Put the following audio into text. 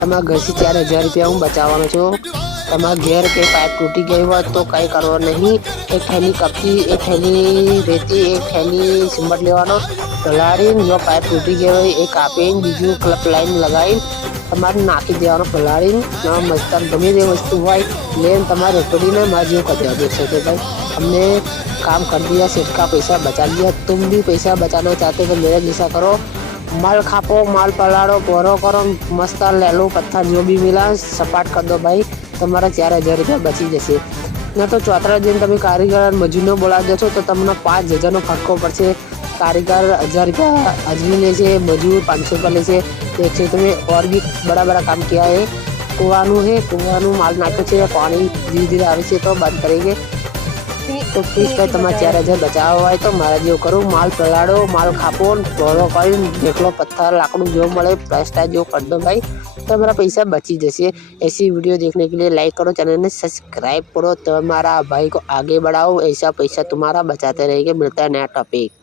તમારા घर से 4000 रुपया હું બચાવવાનો છું। તમારા ઘેર કે પાઇપ તૂટી ગઈ હોય તો કંઈ કરવો નહીં। એક થેલી કપચી, એક થેલી રેતી, એક થેલી સિમેન્ટ લેવાનો, પલાળીને જો પાઇપ તૂટી ગઈ હોય એ કાપીને બીજું ક્લપ લાઈન લગાવીને તમારે નાખી દેવાનો પલાળીને। મસ્તર ગમે તે વસ્તુ હોય લઈને તમારે રખડીને मार जो कर दिया। देख सकते भाई हमने काम कर दिया, सेठ का पैसा बचा लिया। तुम भी पैसा बचाना चाहते तो मेरे जैसा करो, माल खापो, माल पलाड़ो, पोरो करो, मस्त ले लो, पत्थर जो भी मिला सपाट कर दो भाई, તમારા 4000 रुपया बची जैसे। न तो चौथा दिन તમે કારીગર મજૂરને બોલાવી દેશો તો તમને 5000નો ફટકો પડશે। कारीगर 1000 रुपया हजरी ले से, मजूर 500 रुपया ले से। देख सकते में और भी बड़ा बड़ा काम किया है। कुआनु है, कुआनु माल नाखो छे, पानी धीरे धीरे आवे छे तो बंद करेंगे। तो प्लीज भाई તમારે 4000 બચાવવા હોય તો મારા જેવું કરો, માલ પલાળો, માલ ખાપો, ઢોરો કરીને ઢેકલો પથ્થર લાકડું जो મળે પ્લાસ્ટર जो कर दो भाई, तो हमारा पैसा बची जैसे। ऐसी वीडियो देखने के लिए लाइक करो, चैनल ने सब्सक्राइब करो, तो हमारा भाई को आगे बढ़ाओ। ऐसा पैसा तुम्हारा बचाते रहेंगे। मिलता है नया टॉपिक।